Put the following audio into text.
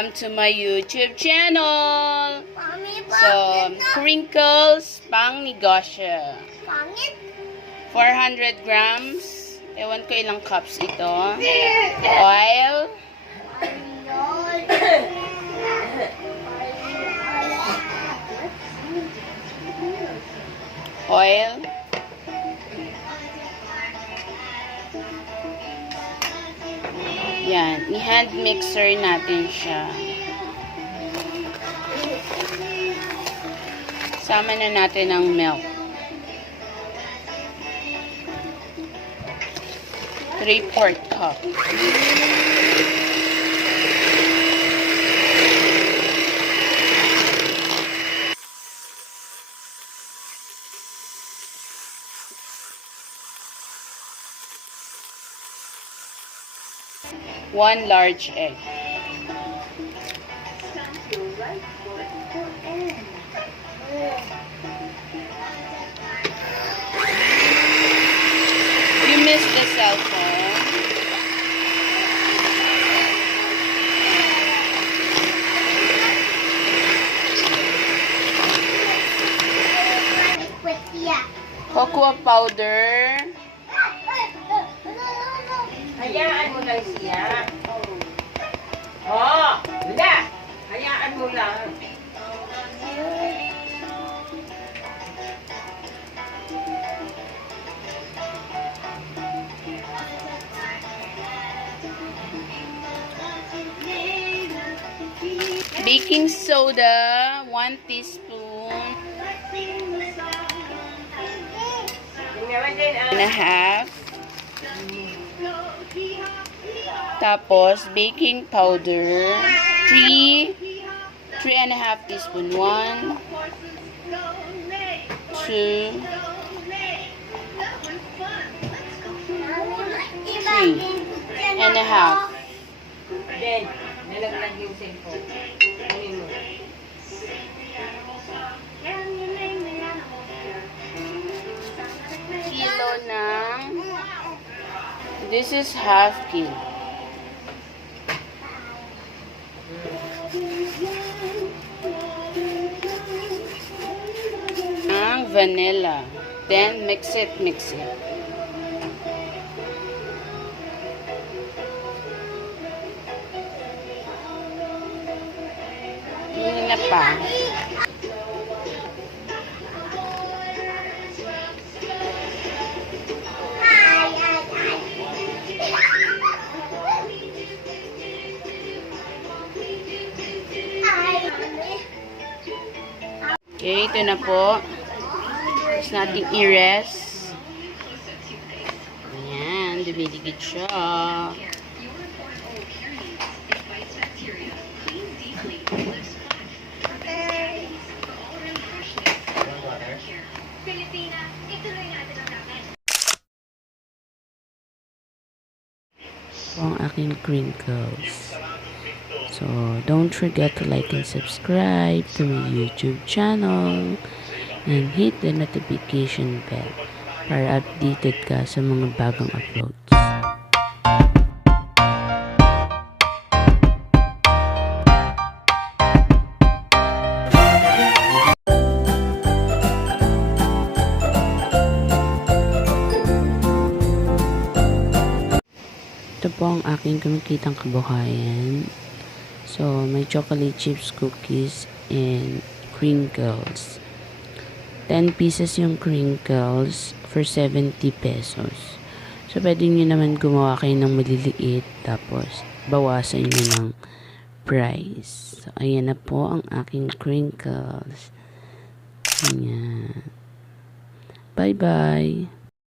Welcome to my YouTube channel. So, Crinkles Pangnegosyo. 400 grams. Ewan ko ilang cups ito. Oil. Oil. Yan, i-hand mixer natin siya. Sama na natin ang milk. 3/4 cup. One large egg. You missed the cell phone. Cocoa powder. Hayaan mo lang siya. Oh, wala. Hayaan mo lang. Baking soda, 1 teaspoon. And a half. Tapos, baking powder, 3.5 teaspoon. 1, 2, 3.5. Then, nalaglag yung cellphone. Kunin mo. Kilo ng, this is half kilo. Ang vanilla. Then, mix it. Hindi na pa. Okay, ito na po. Tapos natin i-rest. Ayan, dumiligid siya. Ang aking crinkles. So, don't forget to like and subscribe to my YouTube channel and hit the notification bell para updated ka sa mga bagong uploads. Ito po ang aking kumikitang kabuhayan. So, may chocolate chips cookies and crinkles. 10 pieces yung crinkles for 70 pesos. So, pwede nyo naman gumawa kayo ng maliliit tapos bawasan nyo ng price. So, ayan na po ang aking crinkles. Ayan. Bye-bye!